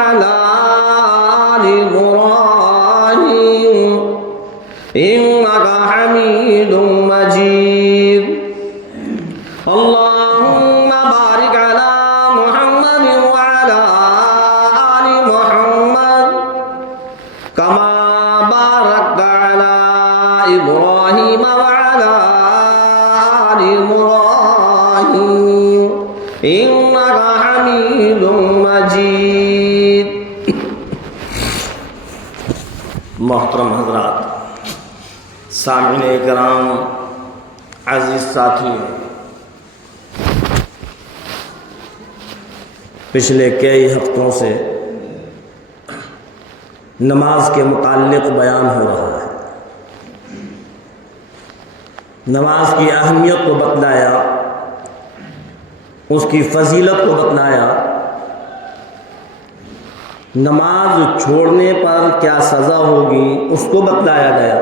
وعلى آل إبراهيم إنك حميد مجيد اللهم بارك على محمد وعلى آل محمد كما باركت على إبراهيم وعلى آل إبراهيم إنك حميد مجيد. محترم حضرات، سامعین کرام، عزیز ساتھی، پچھلے کئی ہفتوں سے نماز کے متعلق بیان ہو رہا ہے. نماز کی اہمیت کو بتلایا، اس کی فضیلت کو بتلایا، نماز چھوڑنے پر کیا سزا ہوگی اس کو بتلایا گیا.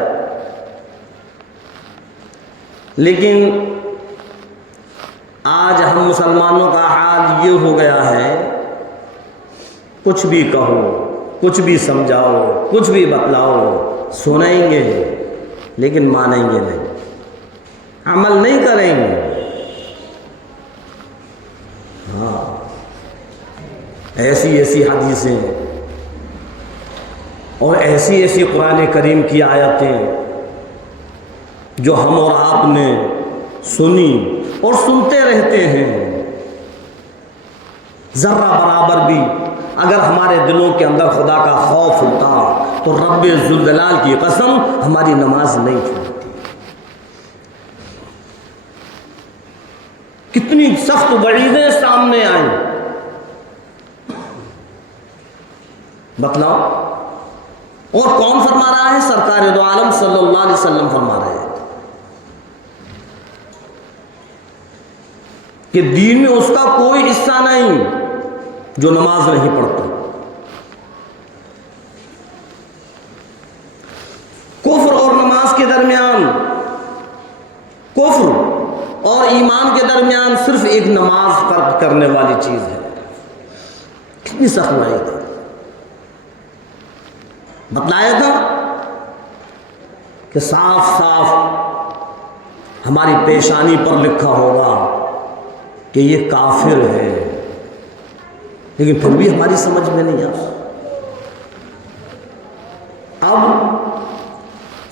لیکن آج ہم مسلمانوں کا حال یہ ہو گیا ہے، کچھ بھی کہو، کچھ بھی سمجھاؤ، کچھ بھی بتلاؤ، سنیں گے لیکن مانیں گے نہیں، عمل نہیں کریں گے. ہاں، ایسی ایسی حدیثیں اور ایسی ایسی قرآن کریم کی آیتیں جو ہم اور آپ نے سنی اور سنتے رہتے ہیں، ذرہ برابر بھی اگر ہمارے دلوں کے اندر خدا کا خوف ہوتا تو رب ذوالجلال کی قسم ہماری نماز نہیں چھوڑتی. کتنی سخت وعیدیں سامنے آئیں، بتلاؤ. اور کون فرما رہا ہے؟ سرکار دو عالم صلی اللہ علیہ وسلم فرما رہے ہیں کہ دین میں اس کا کوئی حصہ نہیں جو نماز نہیں پڑھتا. کفر اور نماز کے درمیان، کفر اور ایمان کے درمیان صرف ایک نماز فرق کرنے والی چیز ہے. کتنی سخت وعید ہے. بتلایا تھا کہ صاف صاف ہماری پیشانی پر لکھا ہوگا کہ یہ کافر ہے، لیکن پھر بھی ہماری سمجھ میں نہیں آتا. اب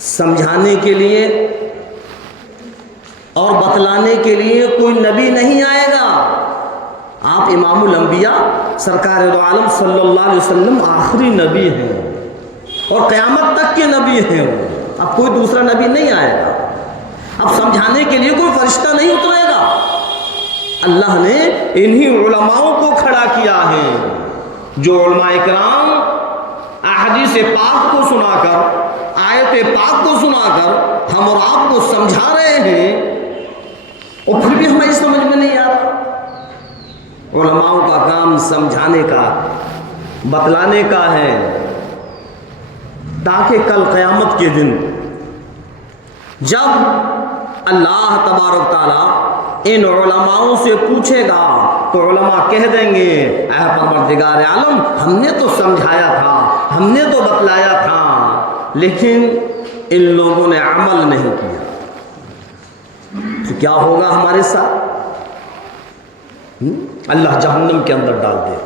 سمجھانے کے لیے اور بتلانے کے لیے کوئی نبی نہیں آئے گا. آپ امام الانبیاء سرکار دو عالم صلی اللہ علیہ وسلم آخری نبی ہیں اور قیامت تک کے نبی ہیں. اب کوئی دوسرا نبی نہیں آئے گا. اب سمجھانے کے لیے کوئی فرشتہ نہیں اترے گا. اللہ نے انہی علماؤں کو کھڑا کیا ہے جو علماء اکرام احادیث پاک کو سنا کر، آیت پاک کو سنا کر ہم اور آپ کو سمجھا رہے ہیں اور پھر بھی ہماری سمجھ میں نہیں آ رہا. علماؤں کا کام سمجھانے کا، بتلانے کا ہے، تاکہ کل قیامت کے دن جب اللہ تبارک تعالیٰ ان علماؤں سے پوچھے گا تو علماء کہہ دیں گے اے پروردگار عالم، ہم نے تو سمجھایا تھا، ہم نے تو بتلایا تھا، لیکن ان لوگوں نے عمل نہیں کیا. تو کیا ہوگا ہمارے ساتھ؟ اللہ جہنم کے اندر ڈال دے گا.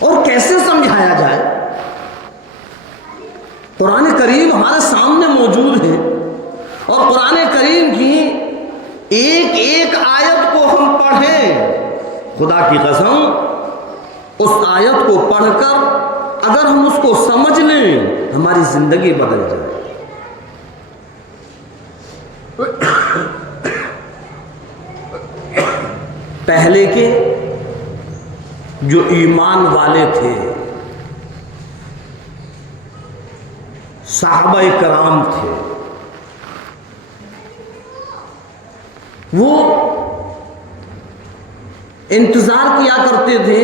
اور کیسے سمجھایا جائے؟ قرآن کریم ہمارے سامنے موجود ہے اور قرآن کریم کی ایک ایک آیت کو ہم پڑھیں، خدا کی قسم اس آیت کو پڑھ کر اگر ہم اس کو سمجھ لیں ہماری زندگی بدل جائے. پہلے کے جو ایمان والے تھے، صحابہ کرام تھے، وہ انتظار کیا کرتے تھے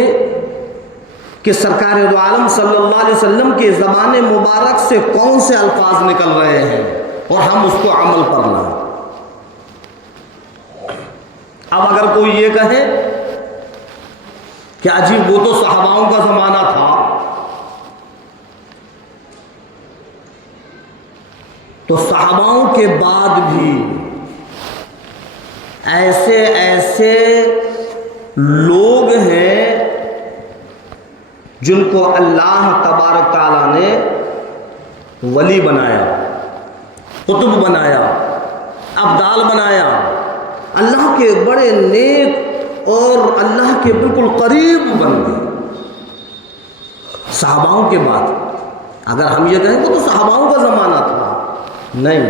کہ سرکار دو عالم صلی اللہ علیہ وسلم کے زبان مبارک سے کون سے الفاظ نکل رہے ہیں اور ہم اس کو عمل پر لائیں. اب اگر کوئی یہ کہے کہ عجیب، وہ تو صحاباؤں کا زمانہ تھا، تو صحاباؤں کے بعد بھی ایسے ایسے لوگ ہیں جن کو اللہ تبارک تعالیٰ نے ولی بنایا، قطب بنایا، ابدال بنایا، اللہ کے بڑے نیک اور اللہ کے بالکل قریب بن گئے صحاباؤں کے بعد۔ اگر ہم یہ کہیں کہ تو صحاباؤں کا زمانہ تھا، نہیں،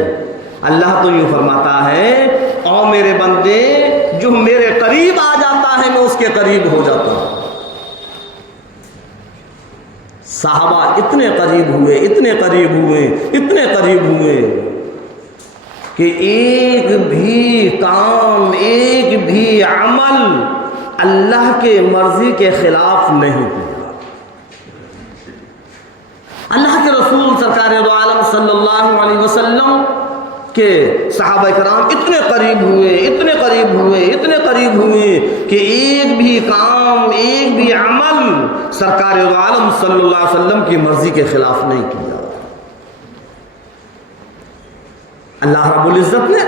اللہ تو یوں فرماتا ہے او میرے بندے جو میرے قریب آ جاتا ہے میں اس کے قریب ہو جاتا ہوں۔ صحابہ اتنے قریب ہوئے، اتنے قریب ہوئے، اتنے قریب ہوئے کہ ایک بھی کام، ایک بھی عمل اللہ کے مرضی کے خلاف نہیں کیا۔ اللہ کے رسول سرکار دو عالم صلی اللہ علیہ وسلم کے صحابہ کرام اتنے قریب ہوئے، اتنے قریب ہوئے، اتنے قریب ہوئے کہ ایک بھی کام، ایک بھی عمل سرکار دو عالم صلی اللہ علیہ وسلم کی مرضی کے خلاف نہیں کیا۔ اللہ رب العزت نے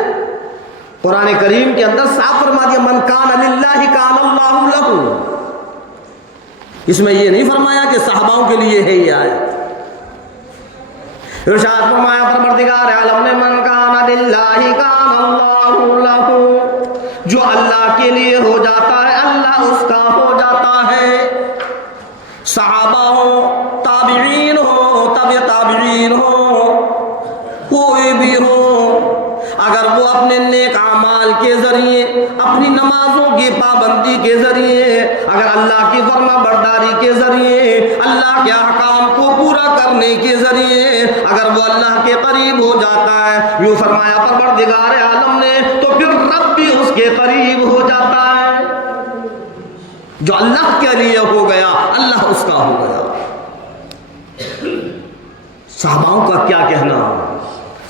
قرآن کریم کے اندر صاف فرما دیا من کان للہ کان اللہ لہ۔ اس میں یہ نہیں فرمایا کہ صحاباؤں کے لیے ہے یہ آیت، ارشاد فرمایا پروردگار عالم نے من کان للہ کان اللہ لہ، جو اللہ کے لیے ہو جاتا ہے اللہ اس کا ہو جاتا ہے۔ صحابہ ہو، تابعین ہو، تبع تابعین ہو، کوئی بھی ہو، اگر وہ اپنے نیک اعمال کے ذریعے، اپنی نمازوں کی پابندی کے ذریعے، اگر اللہ کی فرما برداری کے ذریعے، اللہ کے احکام کو پورا کرنے کے ذریعے اگر وہ اللہ کے قریب ہو جاتا ہے، یوں فرمایا پروردگار عالم نے، تو پھر رب بھی اس کے قریب ہو جاتا ہے۔ جو اللہ کے لیے ہو گیا اللہ اس کا ہو گیا۔ صحاباؤں کا کیا کہنا،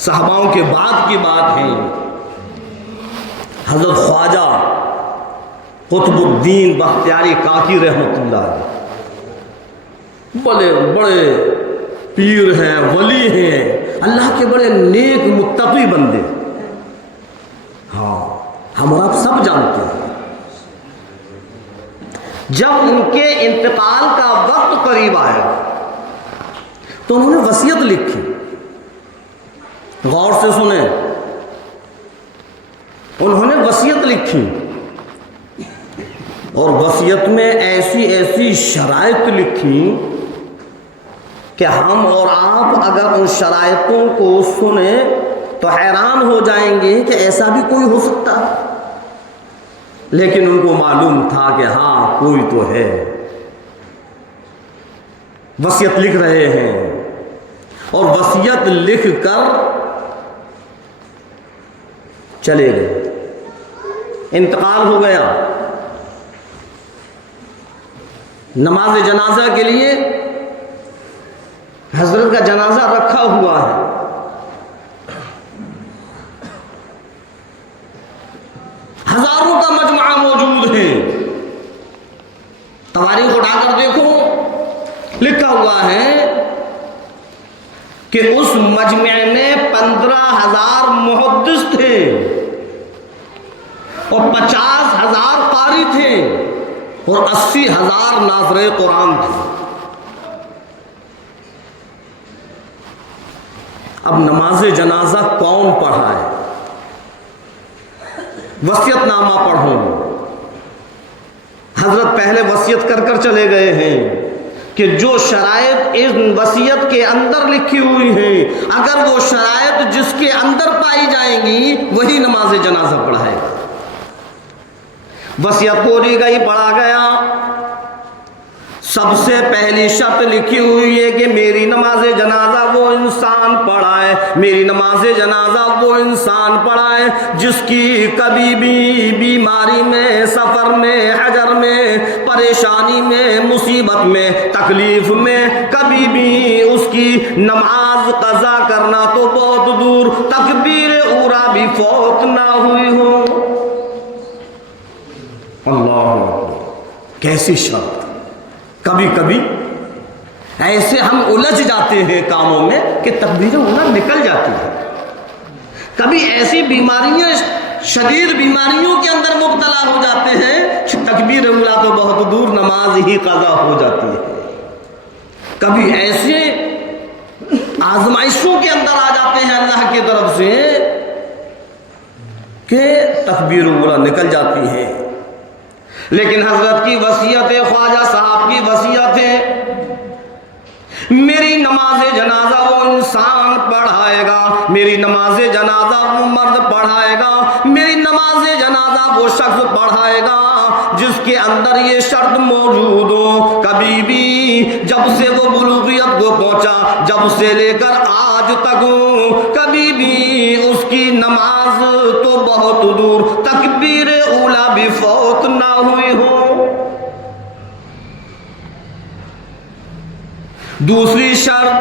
صحاباؤں کے بعد کی بات ہے۔ حضرت خواجہ قطب الدین بختیاری کاکی رحمۃ اللہ علیہ بڑے بڑے پیر ہیں، ولی ہیں، اللہ کے بڑے نیک متقی بندے، ہاں ہم اور آپ سب جانتے ہیں۔ جب ان کے انتقال کا وقت قریب آیا تو انہوں نے وصیت لکھی، غور سے سنیں، انہوں نے وصیت لکھی اور وصیت میں ایسی ایسی شرائط لکھی کہ ہم اور آپ اگر ان شرائطوں کو سنیں تو حیران ہو جائیں گے کہ ایسا بھی کوئی ہو سکتا ہے، لیکن ان کو معلوم تھا کہ ہاں کوئی تو ہے۔ وصیت لکھ رہے ہیں اور وصیت لکھ کر چلے گئے، انتقال ہو گیا۔ نماز جنازہ کے لیے حضرت کا جنازہ رکھا ہوا ہے، ہزاروں کا مجمع موجود ہے، تواریخ اٹھا کر دیکھو، لکھا ہوا ہے کہ اس مجمع میں 15,000 محدث تھے اور 50,000 قاری تھے اور 80,000 ناظر قرآن تھے۔ اب نماز جنازہ کون پڑھائے؟ وصیت نامہ پڑھو۔ حضرت پہلے وصیت کر کر چلے گئے ہیں کہ جو شرائط اس وصیت کے اندر لکھی ہوئی ہیں اگر وہ شرائط جس کے اندر پائی جائیں گی وہی نماز جنازہ پڑھائے گا۔ وصیت پوری گئی، پڑھا گیا۔ سب سے پہلی شرط لکھی ہوئی ہے کہ میری نماز جنازہ وہ انسان پڑھائے، میری نماز جنازہ وہ انسان پڑھائے جس کی کبھی بھی بیماری میں، سفر میں، حجر میں، پریشانی میں، مصیبت میں، تکلیف میں کبھی بھی اس کی نماز قضا کرنا تو بہت دور تکبیر اورا بھی فوت نہ ہوئی ہو۔ اللہ کیسی شرط! کبھی کبھی ایسے ہم الجھ جاتے ہیں کاموں میں کہ تکبیر اولا نکل جاتی ہے. کبھی ایسی بیماریاں شدید بیماریوں کے اندر مبتلا ہو جاتے ہیں کہ تکبیر اولا تو بہت دور نماز ہی قضا ہو جاتی ہے. کبھی ایسے آزمائشوں کے اندر آ جاتے ہیں اللہ کی طرف سے کہ تکبیر اولا نکل جاتی ہے. لیکن حضرت کی وصیت ہے، خواجہ صاحب کی وصیت ہے، میری نماز جنازہ وہ انسان پڑھائے گا، میری نماز جنازہ وہ مرد پڑھائے گا، میری نماز جنازہ وہ شخص پڑھائے گا جس کے اندر یہ شرط موجود ہو، کبھی بھی جب سے وہ بلوغیت کو پہنچا، جب سے لے کر آج تک کبھی بھی اس کی نماز تو بہت دور تکبیر اولا بھی فوت نہ ہوئی ہو. دوسری شرط،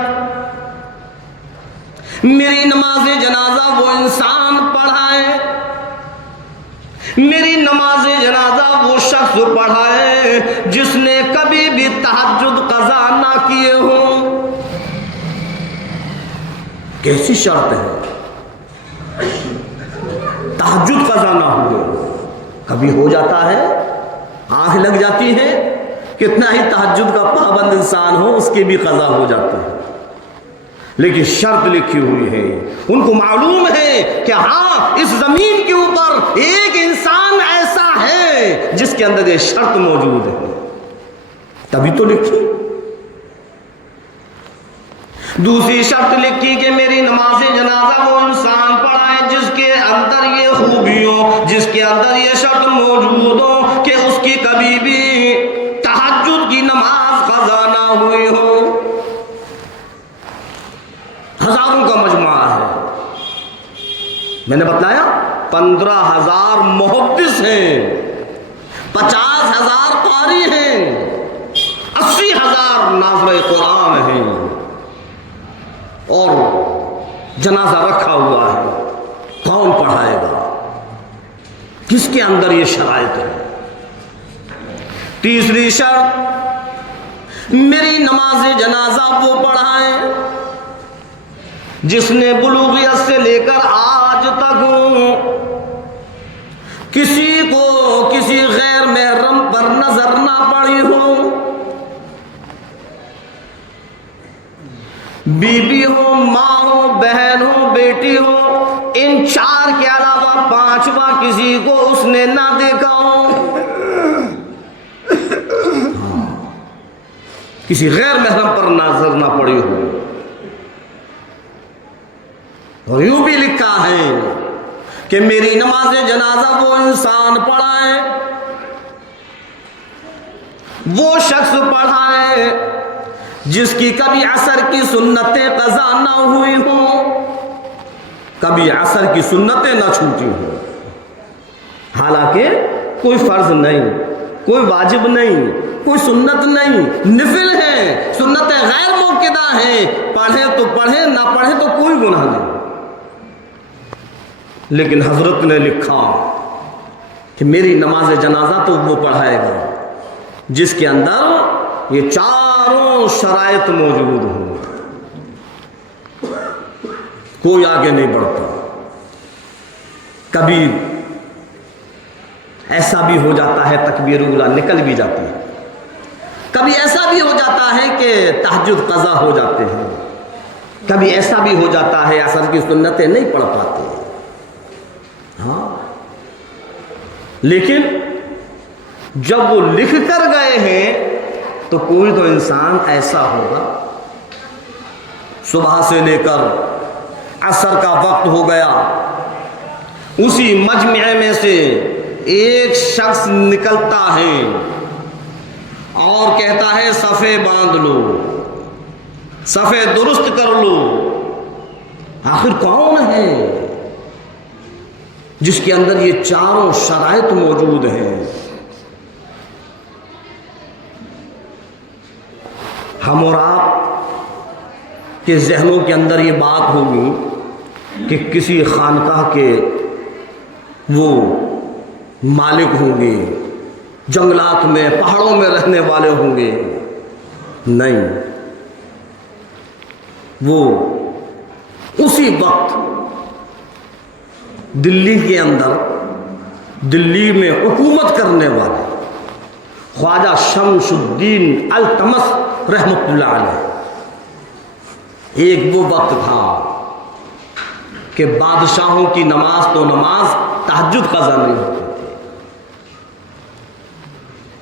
میری نماز جنازہ وہ انسان پڑھائے، میری نماز جنازہ وہ شخص پڑھائے جس نے کبھی بھی تہجد قضا نہ کیے ہوں. کیسی شرط ہے؟ تہجد قضا نہ ہوئے. کبھی ہو جاتا ہے، آنکھ لگ جاتی ہے، کتنا ہی تہجد کا پابند انسان ہو اس کی بھی قضا ہو جاتی ہے. لیکن شرط لکھی ہوئی ہے، ان کو معلوم ہے کہ ہاں اس زمین کے اوپر ایک انسان ایسا ہے جس کے اندر یہ شرط موجود ہے، تبھی تو لکھی. دوسری شرط لکھی کہ میری نماز جنازہ وہ انسان پڑھائے جس کے اندر یہ خوبی ہو، جس کے اندر یہ شرط موجود ہو کہ اس کی کبھی بھی تہجد کی نماز قضا نہ ہوئی ہو. ہزاروں کا مجموعہ ہے، میں نے بتایا 15,000 محدث ہیں، 50,000 قاری ہیں، 80,000 ناظر قرآن ہیں، اور جنازہ رکھا ہوا ہے. کون پڑھائے گا؟ کس کے اندر یہ شرائط ہے؟ تیسری شرط، میری نماز جنازہ وہ پڑھائے جس نے بلوغیت سے لے کر آج تک کسی کو کسی غیر محرم پر نظر نہ پڑی ہو، بیوی ہو، ماں ہو، بہن ہو، بیٹی ہو، ان 4 کے علاوہ 5واں کسی کو اس نے نہ دیکھا ہو، کسی غیر محرم پر نظر نہ پڑی ہو. اور یوں بھی لکھا ہے کہ میری نماز جنازہ وہ انسان پڑھائے، وہ شخص پڑھائے جس کی کبھی عصر کی سنتیں قضا نہ ہوئی ہوں، کبھی عصر کی سنتیں نہ چھوٹی ہوں. حالانکہ کوئی فرض نہیں، کوئی واجب نہیں، کوئی سنت نہیں، نفل ہے، سنتیں غیر موقدہ ہیں، پڑھے تو پڑھے، نہ پڑھے تو کوئی گناہ نہیں. لیکن حضرت نے لکھا کہ میری نماز جنازہ تو وہ پڑھائے گا جس کے اندر یہ 4 شرائط موجود ہوں. کوئی آگے نہیں بڑھتا. کبھی ایسا بھی ہو جاتا ہے تکبیر اولا نکل بھی جاتی ہے، کبھی ایسا بھی ہو جاتا ہے کہ تہجد قضا ہو جاتے ہیں، کبھی ایسا بھی ہو جاتا ہے عصر کی سنتیں نہیں پڑھ پاتے. ہاں، لیکن جب وہ لکھ کر گئے ہیں تو کوئی تو انسان ایسا ہوگا، صبح سے لے کر عصر کا وقت ہو گیا، اسی مجمع میں سے ایک شخص نکلتا ہے اور کہتا ہے صفے باندھ لو، صفے درست کر لو. آخر کون ہے جس کے اندر یہ 4 شرائط موجود ہیں؟ ہم اور آپ کے ذہنوں کے اندر یہ بات ہوگی کہ کسی خانقاہ کے وہ مالک ہوں گے، جنگلات میں پہاڑوں میں رہنے والے ہوں گے، نہیں، وہ اسی وقت دلی کے اندر، دلی میں حکومت کرنے والے خواجہ شمس الدین التمش رحمۃ اللہ علیہ، ایک وہ وقت تھا کہ بادشاہوں کی نماز تو نماز، تہجد قضا نہیں ہوتی تھی،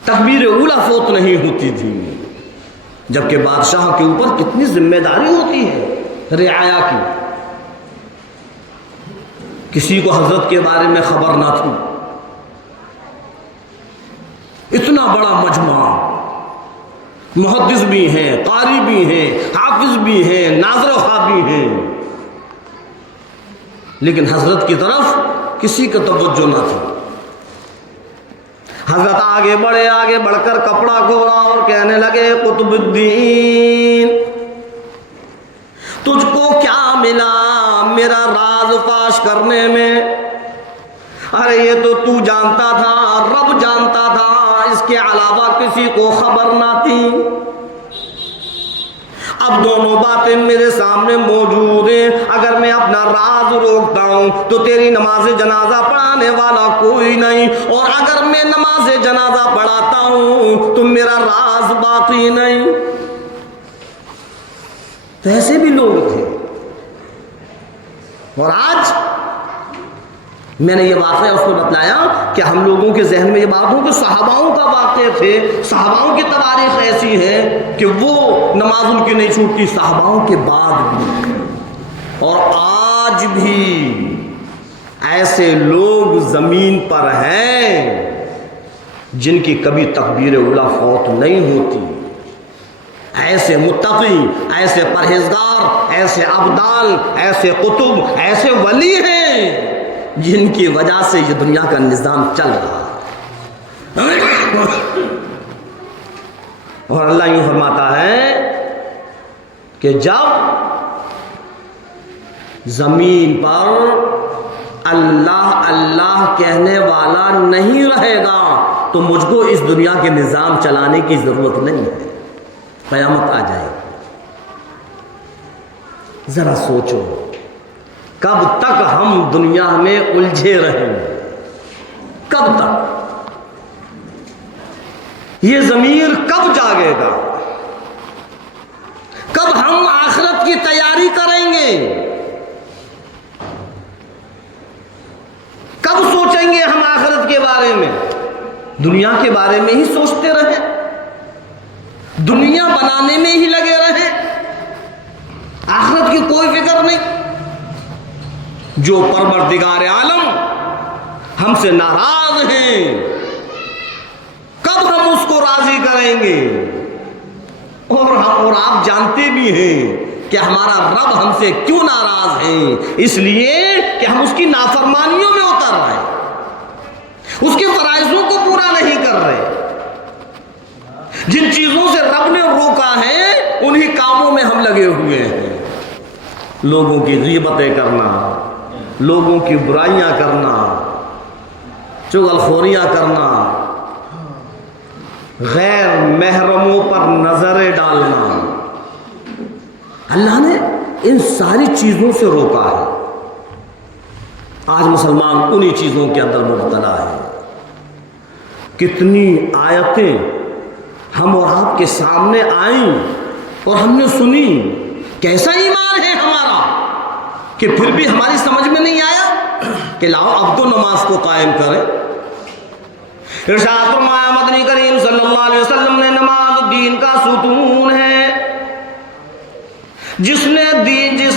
تکبیر اولیٰ فوت نہیں ہوتی تھی، جبکہ بادشاہ کے اوپر کتنی ذمہ داری ہوتی ہے رعایا کی۔ کسی کو حضرت کے بارے میں خبر نہ تھی، اتنا بڑا مجمع، محدث بھی ہیں، قاری بھی ہیں، حافظ بھی ہیں، ناظر خواہ بھی ہیں، لیکن حضرت کی طرف کسی کا توجہ نہ تھی۔ حضرت آگے بڑھ کر کپڑا کھولا اور کہنے لگے قطب الدین، تجھ کو کیا ملا میرا راز فاش کرنے میں؟ ارے یہ تو جانتا تھا، رب جانتا تھا، اس کے علاوہ کسی کو خبر نہ تھی۔ اب دونوں باتیں میرے سامنے موجود ہیں، اگر میں اپنا راز روکتا ہوں تو تیری نماز جنازہ پڑھانے والا کوئی نہیں، اور اگر میں نماز جنازہ پڑھاتا ہوں تو میرا راز باقی نہیں۔ تو ایسے بھی لوگ تھے، اور آج میں نے یہ واقعہ اس کو بتلایا کہ ہم لوگوں کے ذہن میں یہ بات ہو کہ صحاباؤں کا واقعہ تھے، صحاباؤں کی تواریخ ایسی ہے کہ وہ نماز ان کی نہیں چھوٹتی، صحاباؤں کے بعد بھی، اور آج بھی ایسے لوگ زمین پر ہیں جن کی کبھی تکبیر اولیٰ فوت نہیں ہوتی۔ ایسے متقی، ایسے پرہیزگار، ایسے ابدال، ایسے قطب، ایسے ولی ہیں جن کی وجہ سے یہ دنیا کا نظام چل رہا ہے۔ اور اللہ یوں فرماتا ہے کہ جب زمین پر اللہ اللہ کہنے والا نہیں رہے گا تو مجھ کو اس دنیا کے نظام چلانے کی ضرورت نہیں ہے، قیامت آ جائے گی۔ ذرا سوچو کب تک ہم دنیا میں الجھے رہیں گے؟ کب تک؟ یہ ضمیر کب جاگے گا؟ کب ہم آخرت کی تیاری کریں گے؟ کب سوچیں گے ہم آخرت کے بارے میں؟ دنیا کے بارے میں ہی سوچتے رہیں، دنیا بنانے میں ہی لگے رہیں، آخرت کی کوئی فکر نہیں۔ جو پروردگار عالم ہم سے ناراض ہیں، کب ہم اس کو راضی کریں گے؟ اور آپ جانتے بھی ہیں کہ ہمارا رب ہم سے کیوں ناراض ہے، اس لیے کہ ہم اس کی نافرمانیوں میں اتر رہے ہیں، اس کے فرائضوں کو پورا نہیں کر رہے۔ جن چیزوں سے رب نے روکا ہے انہی کاموں میں ہم لگے ہوئے ہیں، لوگوں کی غیبتیں کرنا، لوگوں کی برائیاں کرنا، چغل خوریاں کرنا، غیر محرموں پر نظریں ڈالنا۔ اللہ نے ان ساری چیزوں سے روکا ہے، آج مسلمان انہی چیزوں کے اندر مبتلا ہے۔ کتنی آیتیں ہم اور آپ کے سامنے آئیں اور ہم نے سنی، کیسا ایمان ہے ہمارا کہ پھر بھی ہماری سمجھ میں نہیں آیا کہ لاؤ اب تو نماز کو قائم کریں۔ ارشاد فرمایا مدنی کریم صلی اللہ علیہ وسلم نے، نماز دین کا ستون ہے، جس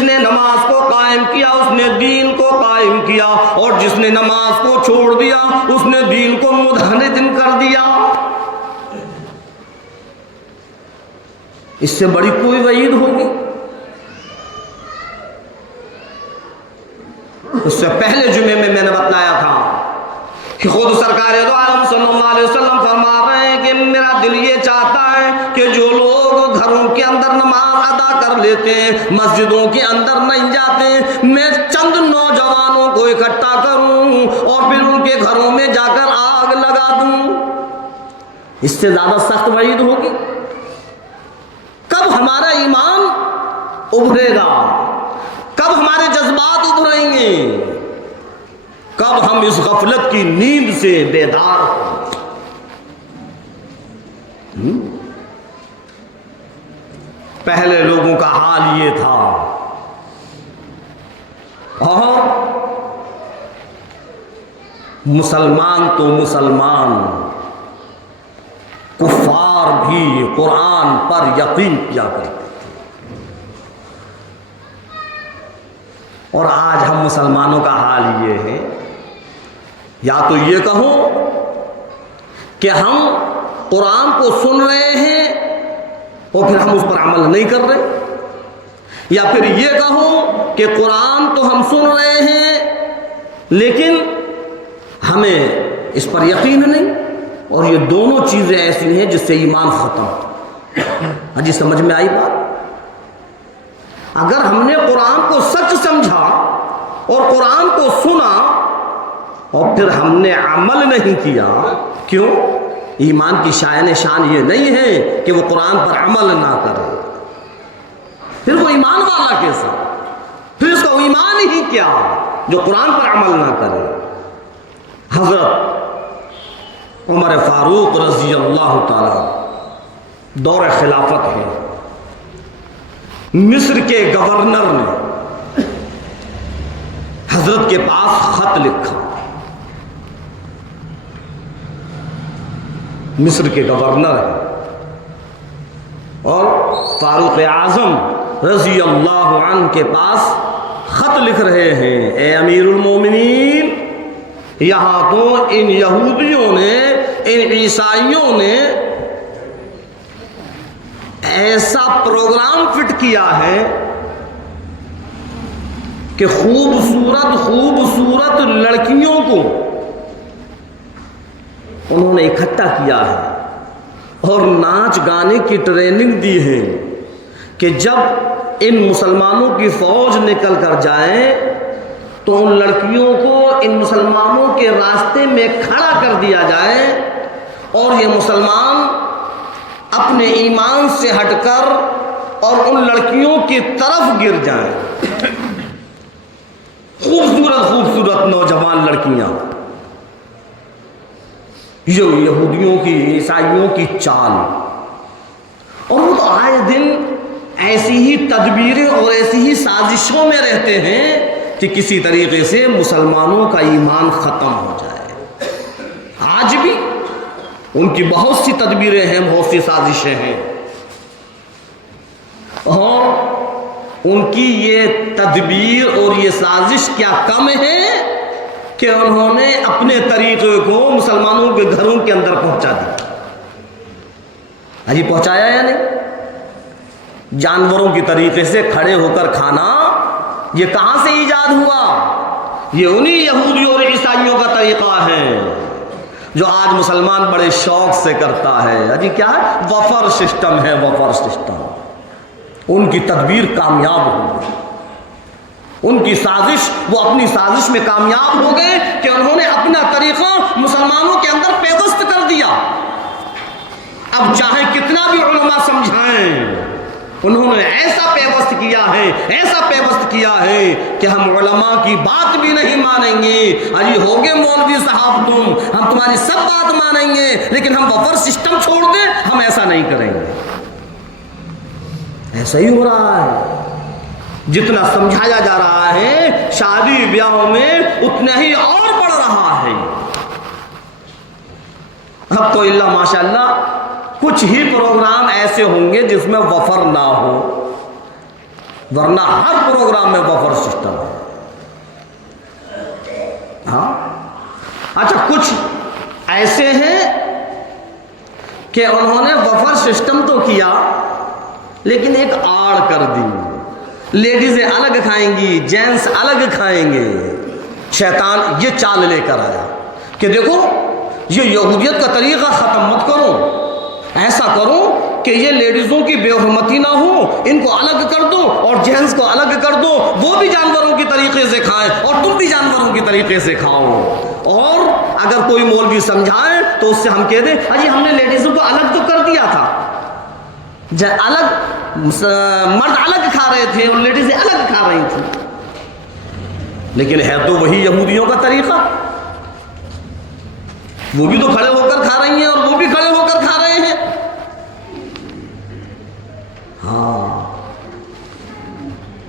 نے نماز کو قائم کیا اس نے دین کو قائم کیا، اور جس نے نماز کو چھوڑ دیا اس نے دین کو مدھن کر دیا۔ اس سے بڑی کوئی وعید ہوگی؟ اس سے پہلے جمعے میں نے بتلایا تھا کہ خود سرکار دو عالم صلی اللہ علیہ وسلم فرما رہے ہیں کہ میرا دل یہ چاہتا ہے کہ جو لوگ گھروں کے اندر نماز ادا کر لیتے ہیں، مسجدوں کے اندر نہیں جاتے، میں چند نوجوانوں کو اکٹھا کروں اور پھر ان کے گھروں میں جا کر آگ لگا دوں۔ اس سے زیادہ سخت وعید ہوگی؟ ابھرے گا؟ کب ہمارے جذبات ابھریں گے؟ کب ہم اس غفلت کی نیند سے بیدار ہوں؟ پہلے لوگوں کا حال یہ تھا، اور مسلمان تو مسلمان، کفار بھی قرآن پر یقین کیا کرتے تھے۔ اور آج ہم مسلمانوں کا حال یہ ہے، یا تو یہ کہو کہ ہم قرآن کو سن رہے ہیں اور پھر ہم اس پر عمل نہیں کر رہے، یا پھر یہ کہو کہ قرآن تو ہم سن رہے ہیں لیکن ہمیں اس پر یقین نہیں۔ اور یہ دونوں چیزیں ایسی ہیں جس سے ایمان ختم۔ حجی سمجھ میں آئی بات؟ اگر ہم نے قرآن کو سچ سمجھا اور قرآن کو سنا اور پھر ہم نے عمل نہیں کیا، کیوں؟ ایمان کی شان یہ نہیں ہے کہ وہ قرآن پر عمل نہ کرے، پھر وہ ایمان والا کیسا؟ پھر اس کا ایمان ہی کیا جو قرآن پر عمل نہ کرے؟ حضرت عمر فاروق رضی اللہ تعالی دور خلافت ہے، مصر کے گورنر نے حضرت کے پاس خط لکھا۔ مصر کے گورنر ہے اور فاروق اعظم رضی اللہ عنہ کے پاس خط لکھ رہے ہیں، اے امیر المومنین، یہاں تو ان یہودیوں نے، ان عیسائیوں نے ایسا پروگرام فٹ کیا ہے کہ خوبصورت لڑکیوں کو انہوں نے اکٹھا کیا ہے اور ناچ گانے کی ٹریننگ دی ہے کہ جب ان مسلمانوں کی فوج نکل کر جائے تو ان لڑکیوں کو ان مسلمانوں کے راستے میں کھڑا کر دیا جائے اور یہ مسلمان اپنے ایمان سے ہٹ کر اور ان لڑکیوں کی طرف گر جائیں۔ خوبصورت نوجوان لڑکیاں، یہ یہودیوں کی، عیسائیوں کی چال، اور وہ تو آئے دن ایسی ہی تدبیریں اور ایسی ہی سازشوں میں رہتے ہیں کہ کسی طریقے سے مسلمانوں کا ایمان ختم ہو جائے۔ آج بھی ان کی بہت سی تدبیریں ہیں، بہت سی سازشیں ہیں، اور ان کی یہ تدبیر اور یہ سازش کیا کم ہے کہ انہوں نے اپنے طریقے کو مسلمانوں کے گھروں کے اندر پہنچا دیا۔ حجی پہنچایا یا نہیں؟ جانوروں کی طریقے سے کھڑے ہو کر کھانا یہ کہاں سے ایجاد ہوا؟ یہ انہی یہودیوں اور عیسائیوں کا طریقہ ہے جو آج مسلمان بڑے شوق سے کرتا ہے۔ حجی کیا ہے؟ وفر سسٹم ہے، وفر سسٹم۔ ان کی تدبیر کامیاب ہو گئی، ان کی سازش، وہ اپنی سازش میں کامیاب ہو گئے کہ انہوں نے اپنا طریقہ مسلمانوں کے اندر پیوست کر دیا۔ اب چاہے کتنا بھی علماء سمجھائیں، انہوں نے ایسا پیوست کیا ہے، ایسا پیوست کیا ہے کہ ہم علماء کی بات بھی نہیں مانیں گے۔ ارے ہوگے مولوی صاحب تم، ہم تمہاری سب بات مانیں گے لیکن ہم وفر سسٹم چھوڑ کے ہم ایسا نہیں کریں گے۔ ایسا ہی ہو رہا ہے، جتنا سمجھایا جا رہا ہے شادی بیاہوں میں اتنا ہی اور بڑھ رہا ہے۔ اب تو اللہ ماشاءاللہ کچھ ہی پروگرام ایسے ہوں گے جس میں وفر نہ ہو، ورنہ ہر پروگرام میں وفر سسٹم ہے۔ ہاں اچھا، کچھ ایسے ہیں کہ انہوں نے وفر سسٹم تو کیا لیکن ایک آڑ کر دی، لیڈیزیں الگ کھائیں گی، جینٹس الگ کھائیں گے۔ شیطان یہ چال لے کر آیا کہ دیکھو یہ یہودیت کا طریقہ ختم مت کرو، ایسا کرو کہ یہ لیڈیزوں کی بے حرمتی نہ ہو، ان کو الگ کر دو اور جینٹس کو الگ کر دو، وہ بھی جانوروں کی طریقے سے کھائیں اور تم بھی جانوروں کی طریقے سے کھاؤ۔ اور اگر کوئی مولوی سمجھائے تو اس سے ہم کہہ دیں اجی ہم نے لیڈیزوں کو الگ تو کر دیا تھا، الگ مرد الگ کھا رہے تھے اور لیڈیزیں الگ کھا رہی تھیں، لیکن ہے تو وہی یہودیوں کا طریقہ. وہ بھی تو کھڑے ہو کر کھا رہی ہیں اور وہ بھی کھڑے ہو کر کھا رہے ہیں. ہاں،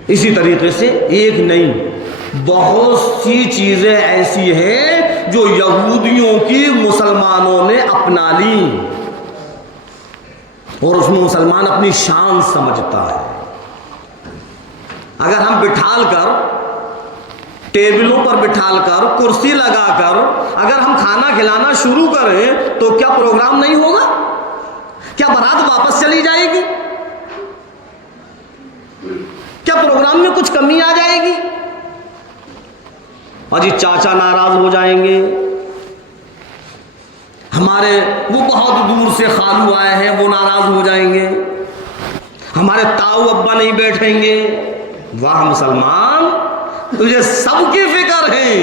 اسی طریقے سے ایک نہیں بہت سی چیزیں ایسی ہیں جو یہودیوں کی مسلمانوں نے اپنا لی اور اس میں مسلمان اپنی شان سمجھتا ہے. اگر ہم بٹھال کر ٹیبلوں پر بٹھال کر کرسی لگا کر اگر ہم کھانا کھلانا شروع کریں تو کیا پروگرام نہیں ہوگا؟ کیا بارات واپس چلی جائے گی؟ کیا پروگرام میں کچھ کمی آ جائے گی؟ اور جی چاچا ناراض ہو جائیں گے، ہمارے وہ بہت دور سے خالو آئے ہیں وہ ناراض ہو جائیں گے، ہمارے تاؤ ابا نہیں بیٹھیں گے. واہ مسلمان، تجھے سب کی فکر ہے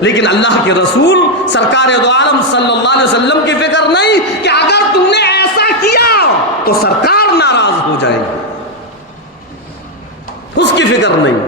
لیکن اللہ کے رسول سرکار دو عالم صلی اللہ علیہ وسلم کی فکر نہیں کہ اگر تم نے ایسا کیا تو سرکار ناراض ہو جائے گی. اس کی فکر نہیں.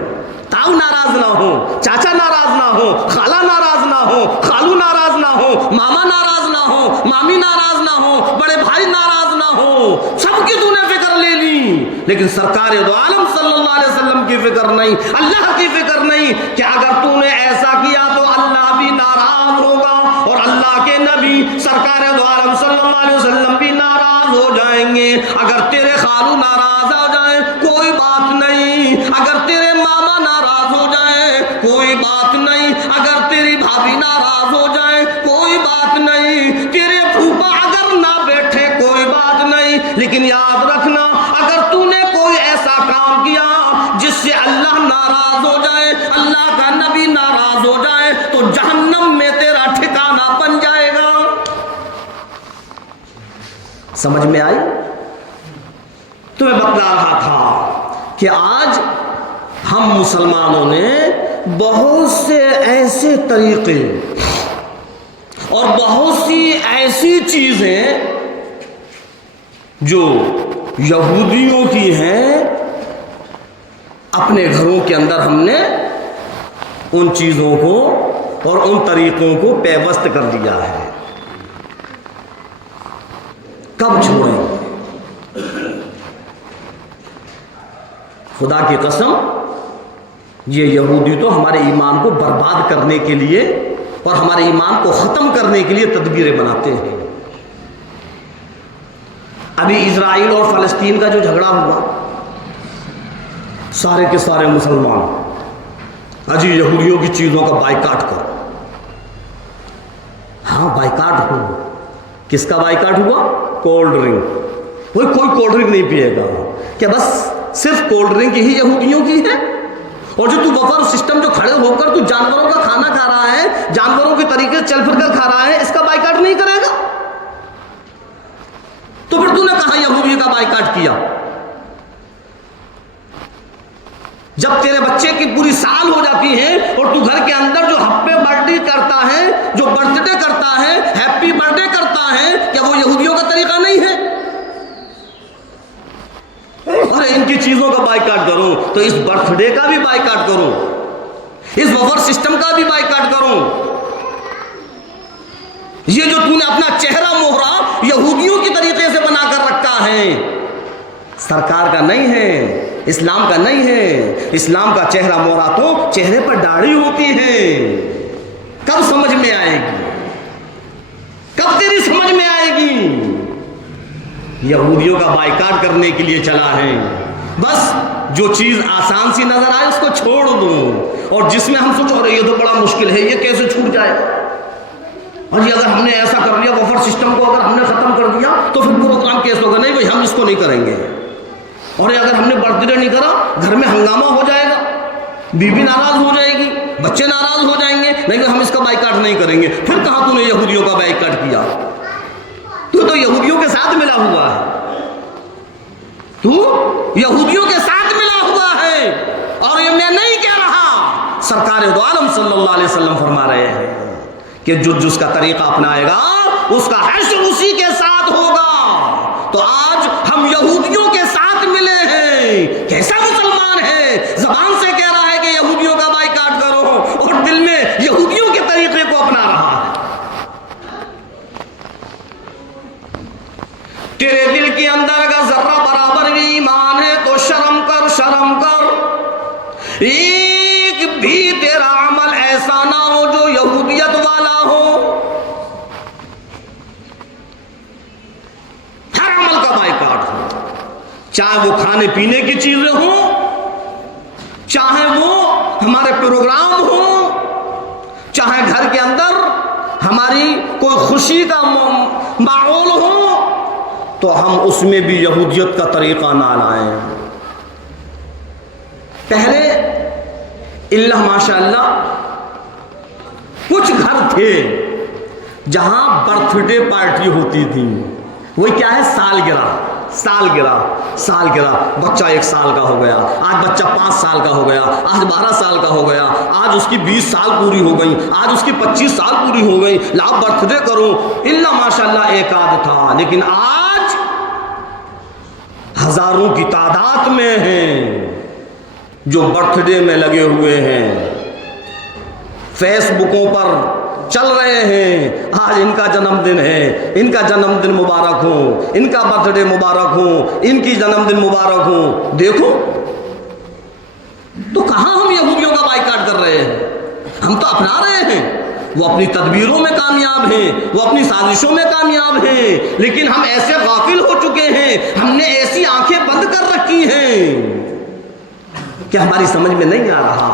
تاؤ ناراض نہ ہو، چاچا ناراض نہ ہو، خالہ ناراض نہ ہو، خالو ناراض نہ ہو، ماما ناراض نہ ہو، مامی ناراض نہ ہو، بڑے بھائی ناراض نہ ہو، سب کی تو نے فکر لے لی لیکن سرکار دو عالم صلی اللہ علیہ وسلم کی فکر نہیں، اللہ کی فکر نہیں کہ اگر تو نے ایسا کیا تو اللہ بھی ناراض ہوگا اور اللہ کے نبی سرکار دو عالم صلی اللہ علیہ وسلم بھی ناراض ہو جائیں گے. اگر تیرے خالو ناراض ہو جائیں کوئی بات نہیں، اگر تیرے ماما ناراض ہو جائے کوئی بات نہیں، اگر تیری بھابھی ناراض ہو جائے کوئی بات نہیں، تیرے پھوپا اگر نہ بیٹھے کوئی بات نہیں، لیکن یاد رکھنا اگر تو نے کوئی ایسا کام کیا جس سے اللہ ناراض ہو جائے، اللہ کا نبی ناراض ہو جائے تو جہنم میں تیرا ٹھکانہ بن جائے گا. سمجھ میں آئی؟ تو میں بتلا رہا تھا کہ آج ہم مسلمانوں نے بہت سے ایسے طریقے اور بہت سی ایسی چیزیں جو یہودیوں کی ہیں اپنے گھروں کے اندر ہم نے ان چیزوں کو اور ان طریقوں کو پیوست کر دیا ہے. کب چھوڑیں گے؟ خدا کی قسم یہ یہودی تو ہمارے ایمان کو برباد کرنے کے لیے اور ہمارے ایمان کو ختم کرنے کے لیے تدبیریں بناتے ہیں. ابھی اسرائیل اور فلسطین کا جو جھگڑا ہوا، سارے کے سارے مسلمان اجی یہودیوں کی چیزوں کا بائیکاٹ کرو. ہاں بائیکاٹ ہو. کس کا بائیکاٹ ہوا؟ Cold drink. کوئی کولڈ ڈرنک نہیں پیے گا. کیا بس صرف کولڈ ڈرنک ہی یہودیوں کی ہے؟ اور جو تو بفر سسٹم جو کھڑے ہو کر تو جانوروں کا کھانا کھا رہا ہے، جانوروں کے طریقے سے چل پھر کر کھا رہا ہے، اس کا بائیکاٹ نہیں کرے گا؟ تو پھر تو نے کہاں یہودی کا بائیکاٹ کیا؟ جب تیرے بچے کی پوری سال ہو جاتی ہے اور تو گھر کے اندر جو ہیپی برتھ ڈے کرتا ہے، جو برتھ ڈے کرتا ہے، ہیپی برتھ ڈے کرتا ہے، کیا وہ یہودیوں کا طریقہ نہیں ہے؟ ارے ان کی چیزوں کا بائیکاٹ کرو تو اس برتھ ڈے کا بھی بائیکاٹ کرو، اس وفر سسٹم کا بھی بائیکاٹ کرو. یہ جو تو نے اپنا چہرہ مہرا یہودیوں کی طریقے سے بنا کر رکھا ہے، سرکار کا نہیں ہے، اسلام کا نہیں ہے. اسلام کا چہرہ مہرا تو چہرے پر داڑھی ہوتی ہے. کب سمجھ میں آئے گی؟ کب تیری سمجھ میں آئے گی؟ یہودیوں کا بائیکاٹ کرنے کے لیے چلا ہے. بس جو چیز آسان سی نظر آئے اس کو چھوڑ دو، اور جس میں ہم سوچو رہے یہ تو بڑا مشکل ہے، یہ کیسے چھوٹ جائے گا، اور یہ اگر ہم نے ایسا کر لیا بفر سسٹم کو اگر ہم نے ختم کر دیا تو پھر پروگرام کیسے ہوگا؟ نہیں بھائی ہم اس کو نہیں کریں گے. اور اگر ہم نے برتھ ڈے نہیں کرا گھر میں ہنگامہ ہو جائے گا، بیوی ناراض ہو جائے گی، بچے ناراض ہو جائیں گے، نہیں ہم اس کا بائیکاٹ نہیں کریں گے. پھر کہاں تو نے یہودیوں کا بائیکاٹ کیا؟ تو یہودیوں کے ساتھ ملا ہوا ہے، تو یہودیوں کے ساتھ ملا ہوا ہے. اور یہ میں نہیں کہہ رہا، سرکار دو عالم صلی اللہ علیہ وسلم فرما رہے ہیں کہ جو جس کا طریقہ اپنائے گا اس کا حشر اسی کے ساتھ ہوگا. تو آج ہم یہودیوں کے ساتھ ملے ہیں چاہے وہ کھانے پینے کی چیزیں ہوں، چاہے وہ ہمارے پروگرام ہوں، چاہے گھر کے اندر ہماری کوئی خوشی کا ماحول ہو، تو ہم اس میں بھی یہودیت کا طریقہ نہ لائیں۔ پہلے اللہ ماشاء اللہ کچھ گھر تھے جہاں برتھ ڈے پارٹی ہوتی تھی، وہ کیا ہے، سالگرہ، بچہ 1 سال کا ہو گیا، آج بچہ 5 سال کا ہو گیا، آج 12 سال کا ہو گیا، آج اس کی 20 سال پوری ہو گئی، آج اس کی 25 سال پوری ہو گئی، لاؤ برتھ ڈے کرو۔ اللہ ماشاءاللہ ایک آدھ تھا، لیکن آج ہزاروں کی تعداد میں ہیں جو برتھ ڈے میں لگے ہوئے ہیں، فیس بکوں پر چل رہے ہیں، آج ان کا جنم دن ہے، ان کا جنم دن مبارک ہو، ان کا برتھ ڈے مبارک ہو، ان کی جنم دن مبارک ہو۔ دیکھو تو کہاں ہم یہودیوں کا بائیکاٹ کر رہے ہیں، ہم تو اپنا رہے ہیں، وہ اپنی تدبیروں میں کامیاب ہیں، وہ اپنی سازشوں میں کامیاب ہیں، لیکن ہم ایسے غافل ہو چکے ہیں، ہم نے ایسی آنکھیں بند کر رکھی ہیں کہ ہماری سمجھ میں نہیں آ رہا۔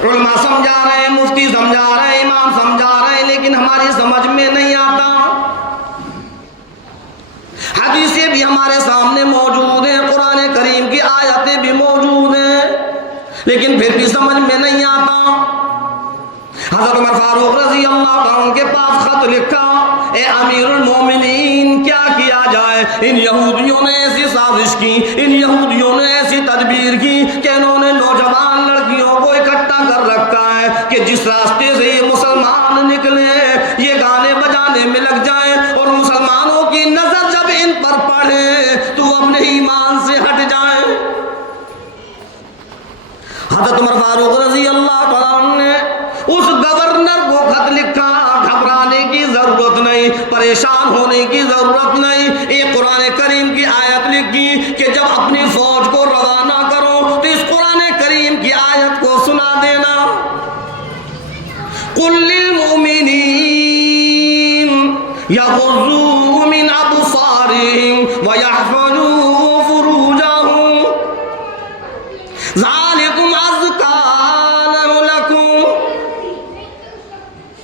علماء سمجھا رہے ہیں، مفتی سمجھا رہے ہیں، امام سمجھا رہے ہیں، لیکن ہماری سمجھ میں نہیں آتا۔ حدیثیں بھی ہمارے سامنے موجود ہیں، قرآن کریم کی آیتیں بھی موجود ہیں، لیکن پھر بھی سمجھ میں نہیں آتا۔ حضرت عمر فاروق رضی اللہ عنہ کے پاس خط لکھا، اے امیر المومنین کیا کیا جائے، ان یہودیوں نے ایسی سازش کی، ان یہودیوں نے ایسی تدبیر کی کہ انہوں نے نوجوان لڑکیوں کو اکٹھا کر رکھا ہے کہ جس راستے سے یہ مسلمان نکلے یہ گانے بجانے میں لگ جائیں، اور مسلمانوں کی نظر جب ان پر پڑے تو وہ اپنے ایمان سے ہٹ جائیں۔ حضرت عمر فاروق رضی اللہ عنہ نے اس گورنر کو خط لکھا، گھبرانے کی ضرورت نہیں، پریشان ہونے کی ضرورت نہیں، ایک قرآن کریم کی آیت لکھی کہ جب اپنی فوج کو روانہ کرو تو اس قرآن کریم کی آیت کو سنا دینا، قل للمؤمنین یغضوا من ابصارهم ویحفظوا فروجهم ذالکم ازکی لکم۔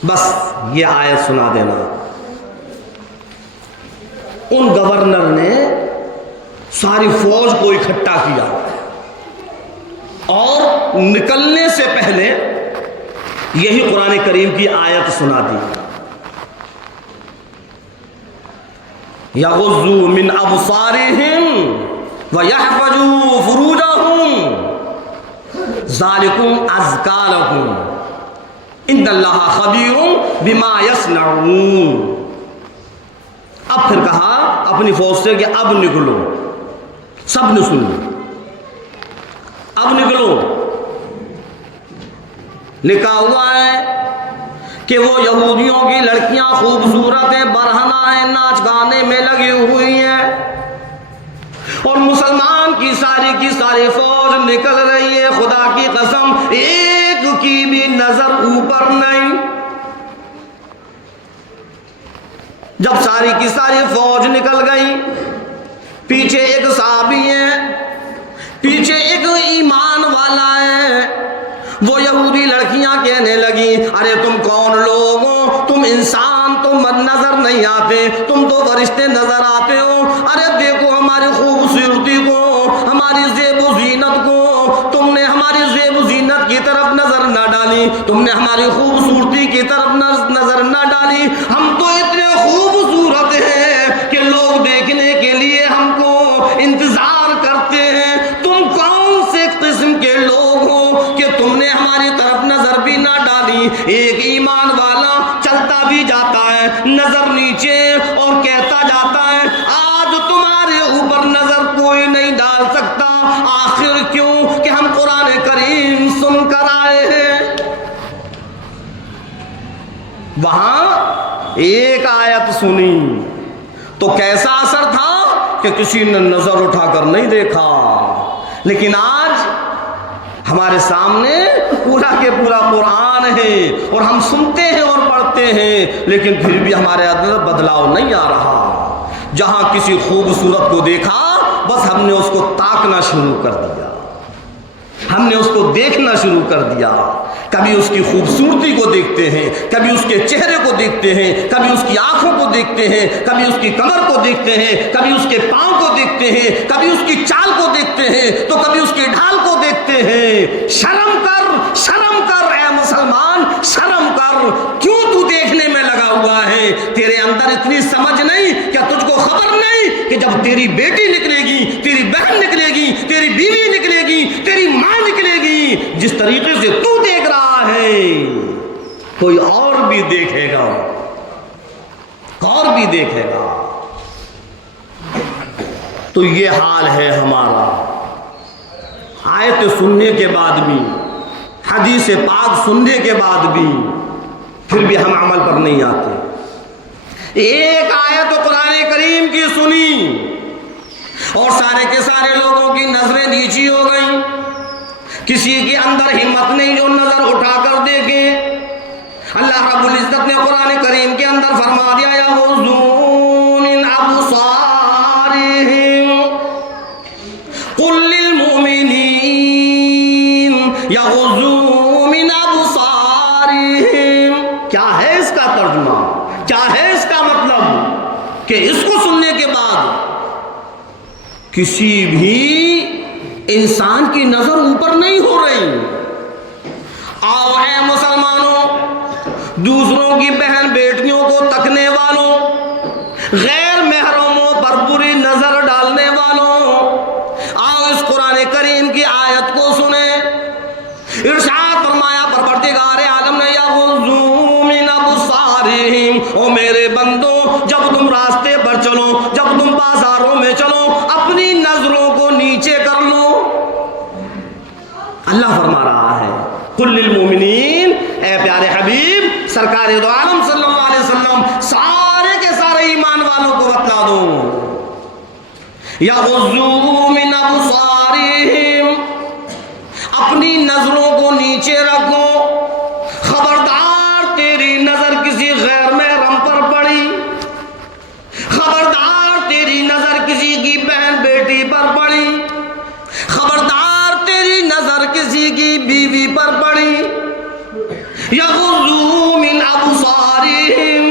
بس یہ آیت سنا دینا۔ ان گورنر نے ساری فوج کو اکٹھا کیا اور نکلنے سے پہلے یہی قرآن کریم کی آیت سنا دی، یغضوا من ابصارهم ویحفظوا فروجهم ذالکم ازکی لکم ان اللہ خبیر بما یصنعون۔ اب پھر کہا اپنی فوج سے کہ اب نکلو، سب نے سن لو، اب نکلو۔ لکھا ہوا ہے کہ وہ یہودیوں کی لڑکیاں خوبصورت ہیں، برہنہ ہیں، ناچ گانے میں لگی ہوئی ہیں، اور مسلمان کی ساری فوج نکل رہی ہے، خدا کی قسم ایک کی بھی نظر اوپر نہیں۔ جب ساری کی ساری فوج نکل گئی، پیچھے ایک صحابی ہے، پیچھے ایک ایمان والا ہے، وہ یہودی لڑکیاں کہنے لگی، ارے تم کون لوگ ہو، تم انسان تو نظر نہیں آتے، تم تو فرشتے نظر آتے ہو، ارے دیکھو ہماری خوبصورتی کو، ہماری زیب و زینت کو، تم نے ہماری زیب و زینت کی طرف نظر نہ ڈالی، تم نے ہماری خوبصورتی کی طرف نظر نہ ڈالی، ہم تو اتنے خوبصورت ہیں کہ لوگ دیکھنے کے لیے ہم کو انتظار کرتے ہیں، تم کون سے قسم کے لوگ ہو کہ تم نے ہماری طرف نظر بھی نہ ڈالی۔ ایک ایمان والا چلتا بھی جاتا ہے نظر نیچے اور کہتا جاتا ہے آج تمہارے اوپر نظر کوئی نہیں ڈال سکتا، آخر کیوں کہ ہم قرآن کریم سن کر آئے ہیں۔ وہاں ایک آیت سنی تو کیسا اثر تھا کہ کسی نے نظر اٹھا کر نہیں دیکھا، لیکن آج ہمارے سامنے پورا کے پورا قرآن ہے اور ہم سنتے ہیں اور پڑھتے ہیں، لیکن پھر بھی ہمارے اندر بدلاؤ نہیں آ رہا۔ جہاں کسی خوبصورت کو دیکھا بس ہم نے اس کو تاکنا شروع کر دیا، ہم نے اس کو دیکھنا شروع کر دیا۔ کبھی اس کی خوبصورتی کو دیکھتے ہیں، کبھی اس کے چہرے کو دیکھتے ہیں، کبھی اس کی آنکھوں کو دیکھتے ہیں، کبھی اس کی کمر کو دیکھتے ہیں، کبھی اس کے پاؤں کو دیکھتے ہیں، کبھی اس کی چال کو دیکھتے ہیں، تو کبھی اس کی ڈھال کو دیکھتے ہیں۔ شرم کر اے مسلمان، شرم کر۔ کیوں تو دیکھنے میں لگا ہوا ہے؟ تیرے اندر اتنی سمجھ نہیں؟ کیا تجھ کو خبر نہیں کہ جب تیری بیٹی نکلے گی، تیری بہن نکلے گی، تیری بیوی نکلے گی، تیری ماں نکلے گی، جس طریقے سے تو دیکھ رہا ہے کوئی اور بھی دیکھے گا، اور بھی دیکھے گا۔ تو یہ حال ہے ہمارا، آیت سننے کے بعد بھی، حدیث پاک سننے کے بعد بھی، پھر بھی ہم عمل پر نہیں آتے۔ ایک آیت قرآن کریم کی سنی اور سارے کے سارے لوگوں کی نظریں نیچی ہو گئیں، کسی کے اندر ہمت نہیں جو نظر اٹھا کر دیکھے۔ اللہ رب العزت نے قرآن کریم کے اندر فرما دیا یغضوا من ابصارہم قل للمؤمنین یغضوا من ابصارہم۔ کیا ہے اس کا ترجمہ؟ کیا ہے اس کا مطلب؟ کہ اس کو سننے کے بعد کسی بھی انسان کی نظر اوپر نہیں ہو رہی۔ آؤ اے مسلمانوں، دوسروں کی بہن بیٹیوں کو تکنے والوں، غیر محرموں پر بری نظر ڈالنے والوں، آؤ اس قرآن کریم کی آیت کو سنیں۔ ارشاد فرمایا پروردگار عالم نے یغضوا من ابصارہم، او میرے بندوں جب تم راستے پر چلو، جب تم بازاروں میں چلو، اپنی نظروں کو نیچے کر لو۔ اللہ فرما رہا ہے قل للمؤمنین، اے پیارے حبیب سرکار دو عالم صلی اللہ علیہ وسلم سارے کے سارے ایمان والوں کو بتلا دو، یغضوا من ابصارہم، اپنی نظروں کو نیچے رکھو۔ خبردار تیری نظر کسی غیر محرم پر پڑی، خبردار تیری نظر کسی کی بہن بیٹی پر پڑی، خبردار تیری نظر کسی کی بیوی پر پڑی۔ یغضوا من ابصارہم،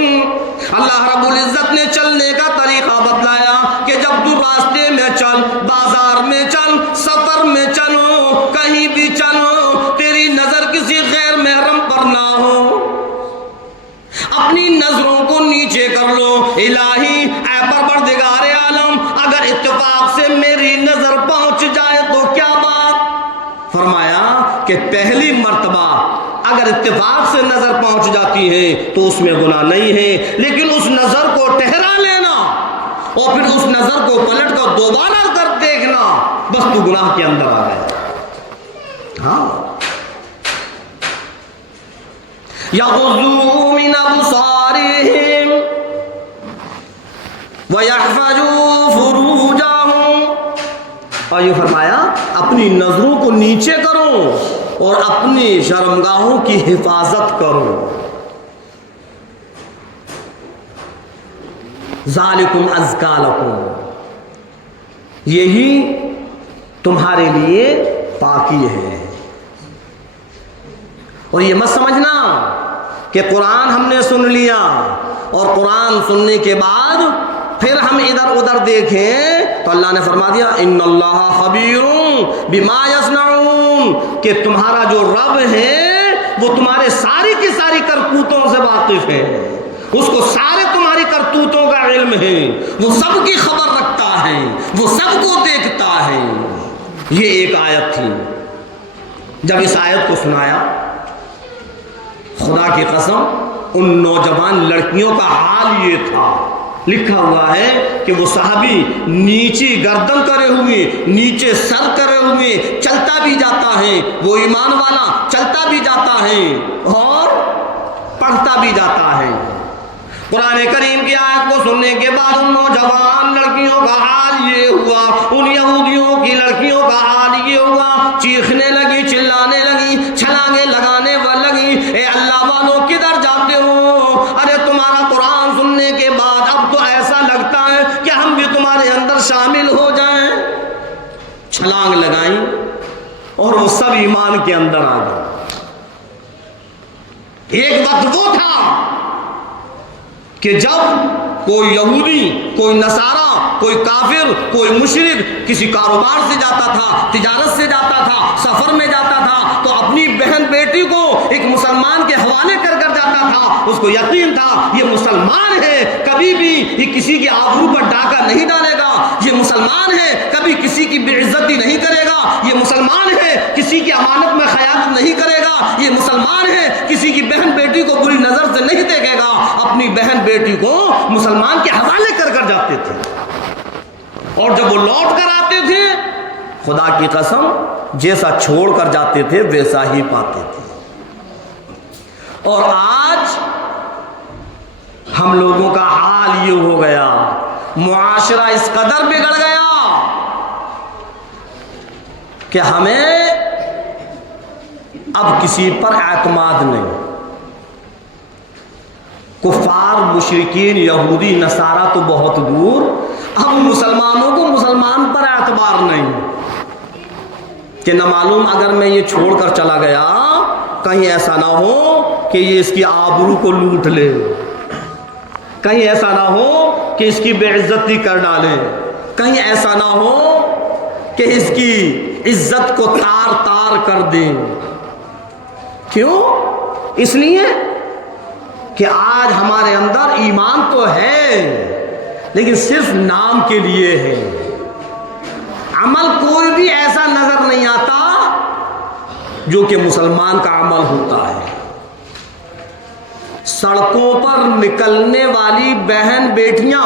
اللہ رب العزت نے چلنے کا طریقہ بتلایا کہ جب تو راستے میں چل، بازار میں چل، سفر میں چلو، کہیں بھی چلو، تیری نظر کسی غیر محرم پر نہ ہو، اپنی نظروں کو نیچے کر لو۔ الہی اے پروردگار عالم، اگر اتفاق سے میری نظر پہنچ جائے تو کیا بات؟ فرمایا کہ پہلی مرتبہ اگر اتفاق سے نظر پہنچ جاتی ہے تو اس میں گناہ نہیں ہے، لیکن اس نظر کو ٹھہرا لینا اور پھر اس نظر کو پلٹ کر دوبارہ کر دیکھنا، بس تو گناہ کے اندر آ گئے۔ ہاں، یغضوا من ابصارہم ویحفظوا فروجہم، اور یہ فرمایا اپنی نظروں کو نیچے کرو اور اپنی شرمگاہوں کی حفاظت کرو۔ ذالکم ازکا لکم، یہی تمہارے لیے پاکی ہے۔ اور یہ مت سمجھنا کہ قرآن ہم نے سن لیا اور قرآن سننے کے بعد پھر ہم ادھر ادھر دیکھیں تو اللہ نے فرما دیا ان اللہ خبیر بما یصنعون، کہ تمہارا جو رب ہے وہ تمہارے ساری کی ساری کرتوتوں سے واقف ہے، اس کو سارے تمہاری کرتوتوں کا علم ہے، وہ سب کی خبر رکھتا ہے، وہ سب کو دیکھتا ہے۔ یہ ایک آیت تھی۔ جب اس آیت کو سنایا، خدا کی قسم ان نوجوان لڑکیوں کا حال یہ تھا، لکھا ہوا ہے کہ وہ صحابی نیچی گردن کرے ہوئے، نیچے سر کرے ہوئے چلتا بھی جاتا ہے، وہ ایمان والا چلتا بھی جاتا ہے اور پڑھتا بھی جاتا ہے۔ قرآن کریم کی آیت کو سننے کے بعد ان نوجوان لڑکیوں کا حال یہ ہوا، ان یہودیوں کی لڑکیوں کا حال یہ ہوا، چیخنے لگی، چلانے لگی، چھلانگیں لگانے لگی، اے اللہ والوں کدھر جاتے ہو؟ ارے تمہارا قرآن سننے کے بعد اب تو ایسا لگتا ہے کہ ہم بھی ہمارے اندر شامل ہو جائیں، چھلانگ لگائیں اور وہ سب ایمان کے اندر آ گئے۔ ایک وقت وہ تھا کہ جب کوئی یہودی، کوئی نصارہ، کوئی کافر، کوئی مشرک کسی کاروبار سے جاتا تھا، تجارت سے جاتا تھا، سفر میں جاتا تھا تو اپنی بہن بیٹی کو ایک مسلمان کے حوالے کر جاتا تھا۔ اس کو یقین تھا یہ مسلمان ہے، کبھی بھی یہ کسی کی آبرو پر ڈاکہ نہیں ڈالے گا، یہ مسلمان ہے، کبھی کسی کی بے عزتی نہیں کرے گا، یہ مسلمان ہے، کسی کی امانت میں خیانت نہیں کرے گا، یہ مسلمان ہے، کسی کی بہن بیٹی کو بری نظر سے نہیں دیکھے گا۔ اپنی بہن بیٹی کو مسلمان کے حوالے کر جاتے تھے، اور جب وہ لوٹ کر آتے تھے خدا کی قسم جیسا چھوڑ کر جاتے تھے ویسا ہی پاتے تھے۔ اور آج ہم لوگوں کا حال یہ ہو گیا، معاشرہ اس قدر بگڑ گیا کہ ہمیں اب کسی پر اعتماد نہیں۔ کفار، مشرکین، یہودی، نصارہ تو بہت دور، اب مسلمانوں کو مسلمان پر اعتبار نہیں کہ نہ معلوم اگر میں یہ چھوڑ کر چلا گیا کہیں ایسا نہ ہو کہ یہ اس کی آبرو کو لوٹ لے، کہیں ایسا نہ ہو کہ اس کی بے عزتی کر ڈالے، کہیں ایسا نہ ہو کہ اس کی عزت کو تار تار کر دیں۔ کیوں؟ اس لیے کہ آج ہمارے اندر ایمان تو ہے لیکن صرف نام کے لیے ہے، عمل کوئی بھی ایسا نظر نہیں آتا جو کہ مسلمان کا عمل ہوتا ہے۔ سڑکوں پر نکلنے والی بہن بیٹیاں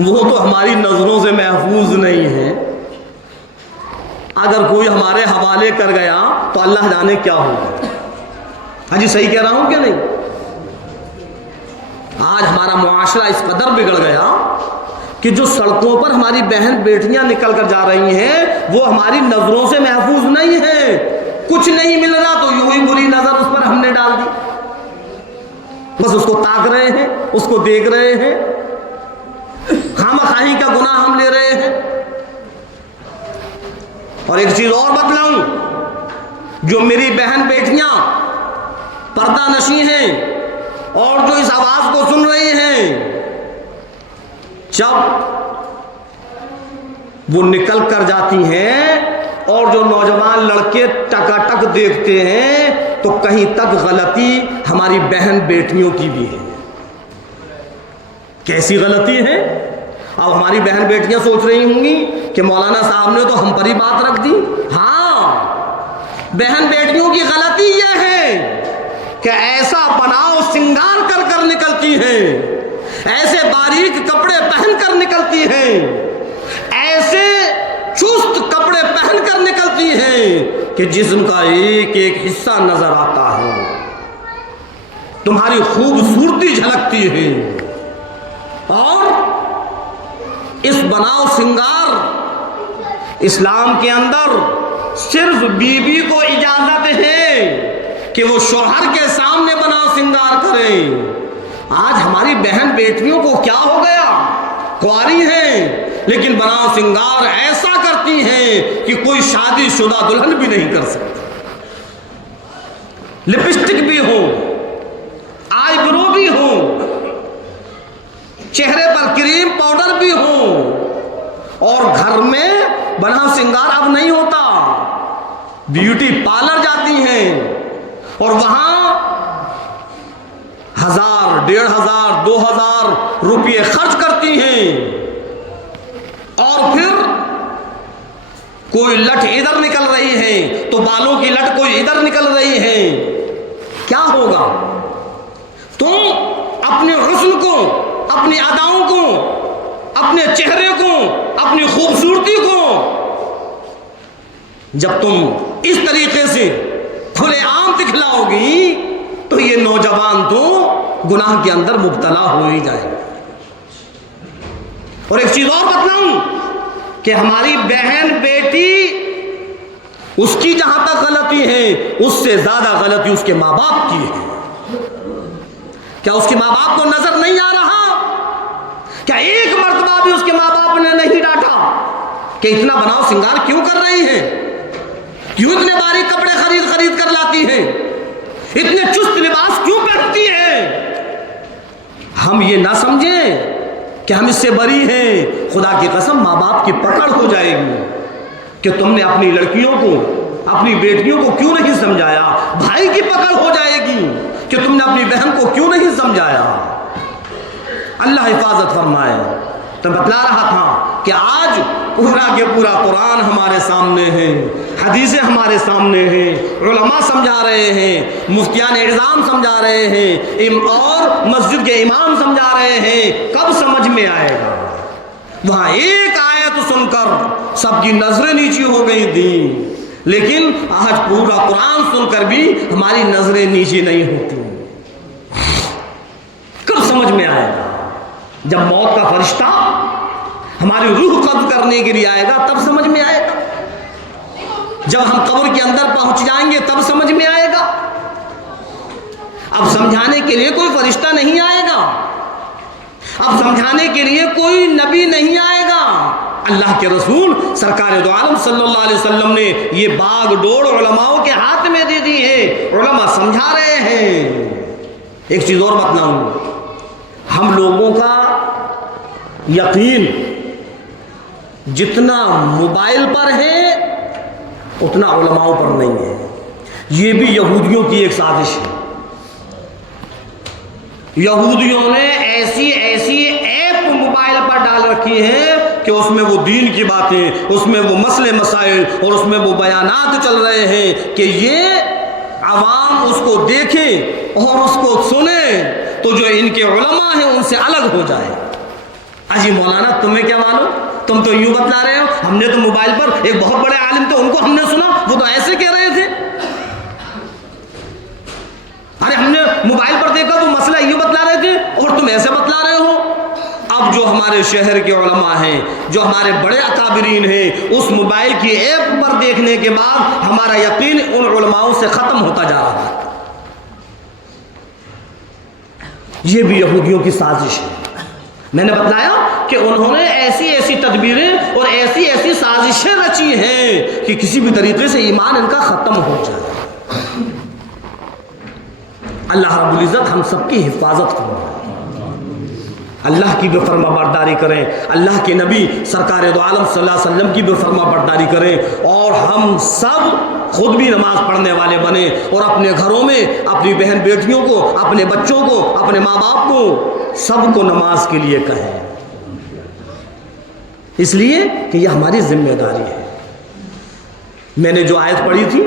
وہ تو ہماری نظروں سے محفوظ نہیں ہیں، اگر کوئی ہمارے حوالے کر گیا تو اللہ جانے کیا ہوگا۔ ہاں جی صحیح کہہ رہا ہوں کہ نہیں؟ آج ہمارا معاشرہ اس قدر بگڑ گیا کہ جو سڑکوں پر ہماری بہن بیٹیاں نکل کر جا رہی ہیں وہ ہماری نظروں سے محفوظ نہیں ہیں۔ کچھ نہیں مل رہا تو یوں ہی بری نظر اس پر ہم نے ڈال دی، بس اس کو تاک رہے ہیں، اس کو دیکھ رہے ہیں، خواہی کا گناہ ہم لے رہے ہیں۔ اور ایک چیز اور بتلاؤں، جو میری بہن بیٹیاں پردہ نشیں ہیں اور جو اس آواز کو سن رہی ہیں، جب وہ نکل کر جاتی ہیں اور جو نوجوان لڑکے ٹکاٹک دیکھتے ہیں تو کہیں تک غلطی ہماری بہن بیٹیوں کی بھی ہے۔ کیسی غلطی ہے؟ اب ہماری بہن بیٹیاں سوچ رہی ہوں گی کہ مولانا صاحب نے تو ہم پر ہی بات رکھ دی۔ ہاں، بہن بیٹیوں کی غلطی یہ ہے کہ ایسا بناؤ سنگار کر کر نکلتی ہیں، ایسے باریک کپڑے پہن کر نکلتی ہیں، ایسے چست کپڑے پہن کر نکلتی ہیں کہ جسم کا ایک ایک حصہ نظر آتا ہے، تمہاری خوبصورتی جھلکتی ہے۔ اور اس بناؤ سنگار اسلام کے اندر صرف بیوی کو اجازت ہے کہ وہ شوہر کے سامنے بناؤ سنگار کریں۔ آج ہماری بہن بیٹیوں کو کیا ہو گیا؟ کنواری ہیں لیکن بناؤ سنگار ایسا کرتی ہیں کہ کوئی شادی شدہ دلہن بھی نہیں کر سکتی۔ لپسٹک بھی ہو، آئی برو بھی ہو، چہرے پر کریم پاؤڈر بھی ہو، اور گھر میں بنا سنگار اب نہیں ہوتا، بیوٹی پارلر جاتی ہیں اور وہاں 1000، 1500، 2000 روپے خرچ کرتی ہیں، اور پھر کوئی لٹ ادھر نکل رہی ہے تو بالوں کی لٹ کوئی ادھر نکل رہی ہے۔ کیا ہوگا؟ تم اپنے حسن کو، اپنی اداؤں کو، اپنے چہرے کو، اپنی خوبصورتی کو جب تم اس طریقے سے کھلے عام دکھلاؤ گی تو یہ نوجوان تو گناہ کے اندر مبتلا ہو ہی جائے گا۔ اور ایک چیز اور بتلاؤں کہ ہماری بہن بیٹی، اس کی جہاں تک غلطی ہے اس سے زیادہ غلطی اس کے ماں باپ کی ہے۔ کیا اس کے ماں باپ کو نظر نہیں آ رہا کیا ایک مرتبہ بھی اس کے ماں باپ نے نہیں ڈانٹا کہ اتنا بناؤ سنگار کیوں کر رہی ہیں، کیوں اتنے باریک کپڑے خرید کر لاتی ہیں، اتنے چست لباس کیوں پہنتی ہیں؟ ہم یہ نہ سمجھیں کہ ہم اس سے بری ہیں. خدا کی قسم ماں باپ کی پکڑ ہو جائے گی کہ تم نے اپنی لڑکیوں کو، اپنی بیٹیوں کو کیوں نہیں سمجھایا. بھائی کی پکڑ ہو جائے گی کہ تم نے اپنی بہن کو کیوں نہیں سمجھایا. اللہ حفاظت فرمائے. تو بتلا رہا تھا کہ آج پورا کے پورا قرآن ہمارے سامنے ہے، حدیثیں ہمارے سامنے ہیں، علماء سمجھا رہے ہیں، مفتیان اعظام سمجھا رہے ہیں، اور مسجد کے امام سمجھا رہے ہیں. کب سمجھ میں آئے گا؟ وہاں ایک آیت سن کر سب کی نظریں نیچی ہو گئی تھیں، لیکن آج پورا قرآن سن کر بھی ہماری نظریں نیچی نہیں ہوتی. کب سمجھ میں آئے گا؟ جب موت کا فرشتہ ہماری روح قبض کرنے کے لیے آئے گا تب سمجھ میں آئے گا. جب ہم قبر کے اندر پہنچ جائیں گے تب سمجھ میں آئے گا. اب سمجھانے کے لیے کوئی فرشتہ نہیں آئے گا، اب سمجھانے کے لیے کوئی نبی نہیں آئے گا. اللہ کے رسول سرکار دو عالم صلی اللہ علیہ وسلم نے یہ باغ ڈور علماء کے ہاتھ میں دے دی ہے. علماء سمجھا رہے ہیں. ایک چیز اور بتلاؤں، ہم لوگوں کا یقین جتنا موبائل پر ہے اتنا علماء پر نہیں ہے. یہ بھی یہودیوں کی ایک سازش ہے. یہودیوں نے ایسی ایپ موبائل پر ڈال رکھی ہیں کہ اس میں وہ دین کی باتیں، اس میں وہ مسئلے مسائل اور اس میں وہ بیانات چل رہے ہیں کہ یہ عوام اس کو دیکھیں اور اس کو سنیں تو جو ان کے علماء ہیں ان سے الگ ہو جائے. اجی مولانا تمہیں کیا معلوم، تم تو یوں بتلا رہے ہو. ہم نے تو موبائل پر ایک بہت بڑے عالم تھے، ان کو ہم نے سنا، وہ تو ایسے کہہ رہے تھے. ارے ہم نے موبائل پر دیکھا وہ مسئلہ یہ بتلا رہے تھے اور تم ایسے بتلا رہے ہو. اب جو ہمارے شہر کے علماء ہیں، جو ہمارے بڑے اکابرین ہیں، اس موبائل کی ایپ پر دیکھنے کے بعد ہمارا یقین ان علماؤں سے ختم ہوتا جا رہا ہے. یہ بھی یہودیوں کی سازش ہے. میں نے بتلایا کہ انہوں نے ایسی تدبیریں اور ایسی سازشیں رچی ہیں کہ کسی بھی طریقے سے ایمان ان کا ختم ہو جائے. اللہ رب العزت ہم سب کی حفاظت فرمائے، اللہ کی بھی فرما برداری کریں، اللہ کے نبی سرکار دو عالم صلی اللہ علیہ وسلم کی بھی فرما برداری کریں، اور ہم سب خود بھی نماز پڑھنے والے بنیں اور اپنے گھروں میں اپنی بہن بیٹیوں کو، اپنے بچوں کو، اپنے ماں باپ کو، سب کو نماز کے لیے کہیں، اس لیے کہ یہ ہماری ذمہ داری ہے. میں نے جو آیت پڑھی تھی،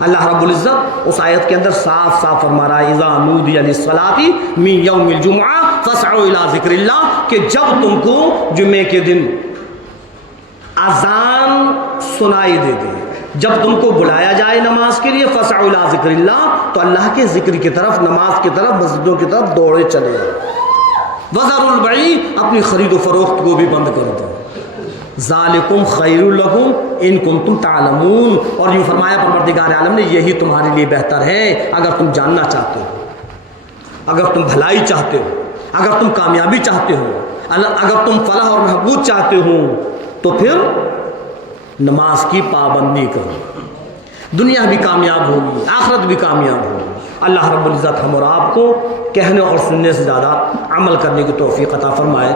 اللہ رب العزت اس آیت کے اندر صاف فرما رہا ہے، اذا نودی للصلاۃ من یوم الجمعہ فاسعوا الی ذکر اللہ، کہ جب تم کو جمعے کے دن اذان سنائی دے دے، جب تم کو بلایا جائے نماز کے لیے، فاسعوا الی ذکر اللہ، تو اللہ کے ذکر کی طرف، نماز کی طرف، مسجدوں کی طرف دوڑے چلے. وذروا البیع، اپنی خرید و فروخت کو بھی بند کر دو. ذالکم خیر لکم ان کنتم تعلمون، اور یوں فرمایا پروردگار عالم نے، یہی تمہارے لیے بہتر ہے اگر تم جاننا چاہتے ہو، اگر تم بھلائی چاہتے ہو، اگر تم کامیابی چاہتے ہو، اگر تم فلاح اور محبوب چاہتے ہو، تو پھر نماز کی پابندی کرو. دنیا بھی کامیاب ہوگی، آخرت بھی کامیاب ہوگی. اللہ رب العزت ہم اور آپ کو کہنے اور سننے سے زیادہ عمل کرنے کی توفیق عطا فرمائے.